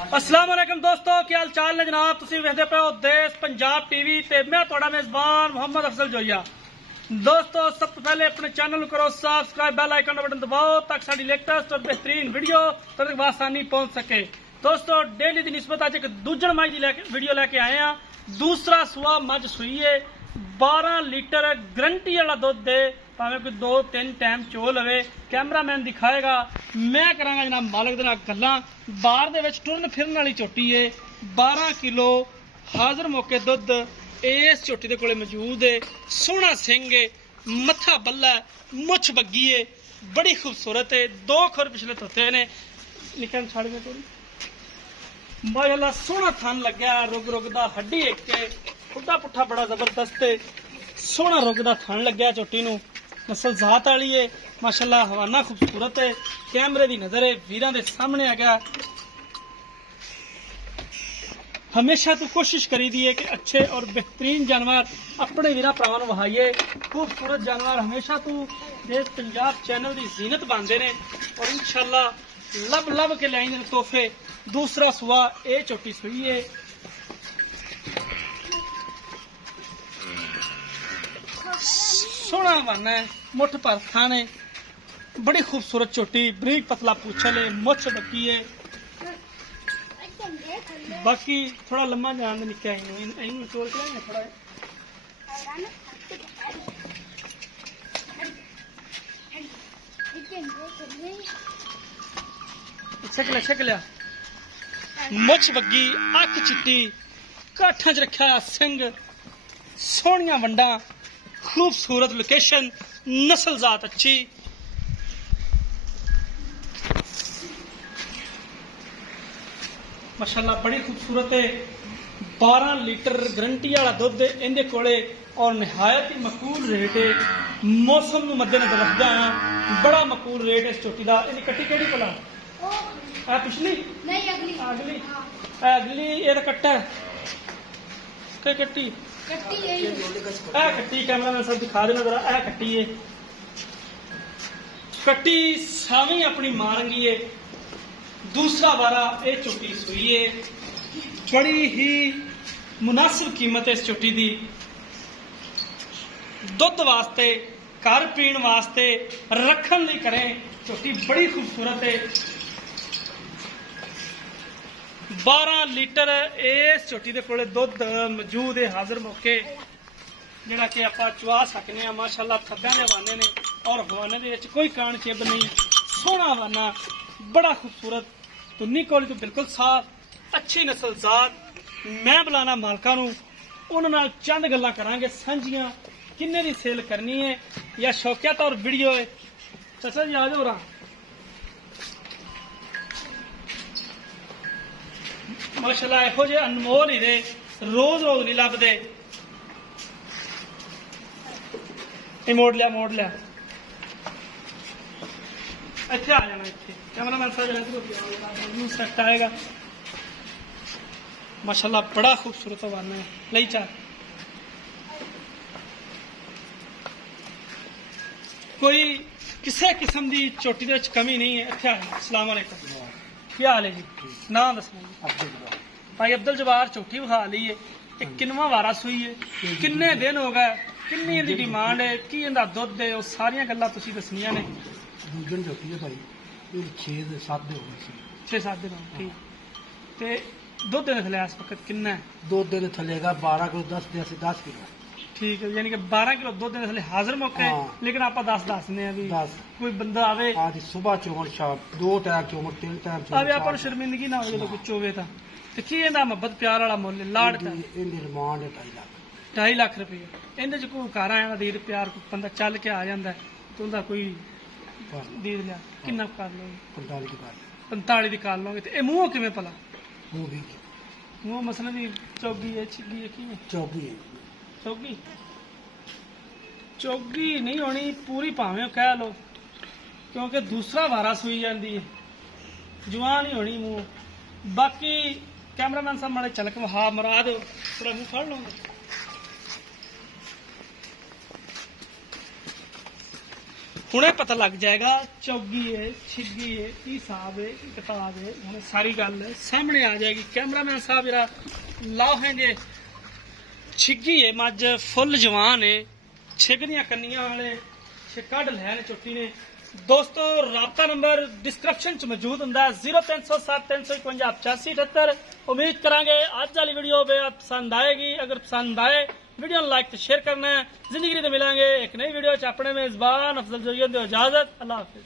अस्सलाम वालेकुम दोस्तों, क्या हाल चाल ने जनाब। तुसीं वेखदे पे हो देश पंजाब टीवी ते मैं तुहाडा मेजबान मोहम्मद अफजल जोइया। दोस्तों सब तो पहले अपने चैनल करो सब्सक्राइब, बेल आइकन का बटन दबाओ ताकि साडी लेटेस्ट और बेहतरीन वीडियो तुहाडे तक आसानी पहुंच सके। दोस्तों डेली की निस्बत अज एक दूजण मज की वीडियो लैके आए हैं। दूसरा सुआ मज सूई है, 12 लीटर गारंटी वाला दुध दे, भावें कोई 2-3 टाइम चो लवे। कैमरामैन दिखाएगा, मैं करांगा जनाब मालक दे नाल गल्लां। बार दे विच टुरन फिरन वाली झोटी है, 12 किलो हाजिर मौके दुध इस झोटी दे कोले मौजूद है। सोहना सिंह है, मत्था बल्ला है, मुछ बग्गी है, बड़ी खूबसूरत है। 2 खुर पिछले तोते ने, निकल छड़ गए थोड़ी माशाअल्लाह। सोहना थन लग्या, रुग रुग दा हड्डी एक खुदा पुट्ठा बड़ा जबरदस्त है। सोहना रुग दा थन लग्या झोटी नूं, नस्ल जात वाली है माशाअल्लाह। हवाना खूबसूरत है, कैमरे की नजर है वीरां दे सामने आ गया। हमेशा तो कोशिश करी दी है कि अच्छे और बेहतरीन जानवर अपने वीरा भरावां नूं वहाइए। खूबसूरत जानवर हमेशा तो देश पंजाब चैनल की जीनत बनते हैं और इंशाअल्लाह लब लब के लाइन तोहफे। दूसरा सुआ ये झोटी सुई है, सोहना बना है, मुठ पर थान है, बड़ी खूबसूरत झोटी, बरीक पतला पूछल है, मुछ बकी है। बाकी थोड़ा लम्मा ध्यान निका चोल के थोड़ा छक लिया। मुछ बग्गी, अख चिट्टी, काठा च रखा सिंह, सोहनिया वंडा, खूबसूरत लोकेशन, नस्ल जात अच्छी। माशाअल्लाह बड़ी खूबसूरत है। 12 लीटर गारंटी वाला दुध इहदे कोले और निहायत ही मकबूल रेट है। मौसम नूं मद्देनजर रखदा हां बड़ा मकबूल रेट है इस झोटी दा। इहदी कट्टी केड़ी भला? आ पिछली नहीं, अगली अगली अगली ये तो कट्टा है के कट्टी कट्टी कैमरामैन साहब दिखा देना जरा। ए कट्टी है, कट्टी सावी अपनी मां रंगी है। दूसरा वारा ये झोटी सुई है, बड़ी ही मुनासिब कीमत है इस झोटी की। दुध वास्ते, घर पीण वास्ते, रखन लई करें, झोटी बड़ी खूबसूरत है। 12 लीटर इस झोटी दे कोले दुध मौजूद है हाजिर मौके, जिहड़ा कि आपां चवा सकने हैं। माशाअल्लाह थब्बियां दे हवाने ने और हवाने दे विच कोई कान चिब नहीं। सोहना हवाना, बड़ा खूबसूरत, तुन्नी कोली तो बिल्कुल साफ, अच्छी नस्ल जात। मैं बुलाना मालकां नूं, उन्हां नाल चंद गल्लां करांगे सांझियां। किन्ने दी सेल करनी है या शौकिया तौर वीडियो है? चाचा जी आ जाओ रहा। माशाअल्लाह इहो जे अनमोल हीरे रोज रोज नहीं लभदे। मोड़ लिया इत्थे आ जाना, इत्थे कैमरामैन साहब सेट आएगा। माशाअल्लाह बड़ा खूबसूरत हवाना है। लई चार कोई किसी किस्म की झोटी दे विच कमी नहीं है। इत्थे आ जाना। अस्सलाम वालेकुम, क्या हाल है जी? नाम दसना। भाई अब्दुल जब्बार झोटी विखा ली है, किनवा वारा सूई है, किन्ने दिन हो गए, किन्नी दी डिमांड है, की इहदा दुध है, वो सारियां गल्लां तुसीं दसनियां ने। दूजन झोटी है भाई, 6-7 दिन हो गए। 6-7 दिन हो गए, ठीक। ते दुध दे थले इस वक्त किन्ना है? दुध दे थलेगा 12 किलो, 10 किलो। ठीक है, यानी कि 12 किलो दुध दे थले हाजिर मौके। लेकिन आप 10 दसने हैं भी 10 कोई बंदा आवे आज सुबह चोमर, शाम 2 टाइम चोमर, 3 टाइम चोमर। आवे आपन शर्मिंदगी ना हो जो कुछ होवे ता ते की इहदा मोहब्बत प्यार वाला मुੱਲ लाड़ ता इनदी डिमांड है 2.5 लाख। 2.5 लाख रुपये। इहदे च कोई घर आया दीद प्यार कोई बंदा चल के आ जांदा ते उंदा कोई दीद लिया किन्ना कर लो? 45 की बात, 45 दी कर लोगे। ते ए मूंह किवें भला? वो भी मूंह मसलन भी चौगी है, छिगी है, की है? चौकी है। चौगी चौगी नहीं होनी पूरी, भावें कह लो, क्योंकि दूसरा वारा सूई जाती है, जवान ही होनी मूंह। बाकी कैमरामैन साहब माड़े चलक वहा मरा दो, थोड़ा मुंह फड़ लो। ਹੁਣੇ ਪਤਾ ਲੱਗ ਜਾਏਗਾ ਚੌਗੀ ਹੈ ਛਿੱਗੀ ਹੈ ਕੀ ਹਿਸਾਬ ਹੈ ਕੀ ਕਿਤਾਬ ਹੈ ਹੁਣ ਸਾਰੀ ਗੱਲ ਸਾਹਮਣੇ ਆ ਜਾਏਗੀ ਕੈਮਰਾਮੈਨ ਸਾਹਿਬ ਜਰਾ ਲਾਓ ਹੈਂਗੇ ਛਿੱਗੀ ਹੈ ਮੱਝ ਫੁੱਲ ਜਵਾਨ ਹੈ ਛਿੱਗ ਦੀਆਂ ਕੰਨੀਆਂ ਵਾਲੇ ਛਿੱਕੜ ਲੈਣ ਚੁੱਕੀ ਨੇ ਦੋਸਤੋ ਰਾਬਤਾ ਨੰਬਰ ਡਿਸਕ੍ਰਿਪਸ਼ਨ ਚ ਮੌਜੂਦ ਹੁੰਦਾ 0307351878 ਉਮੀਦ ਕਰਾਂਗੇ ਅੱਜ ਵਾਲੀ ਵੀਡੀਓ ਬੇहद ਪਸੰਦ ਆਏਗੀ ਅਗਰ ਪਸੰਦ ਆਏ वीडियो लाइक तो शेयर करना है जिंदगी में मिलेंगे एक नई वीडियो अपने मेजबान अफजल जोइया दो इजाजत अल्लाह हाफिज।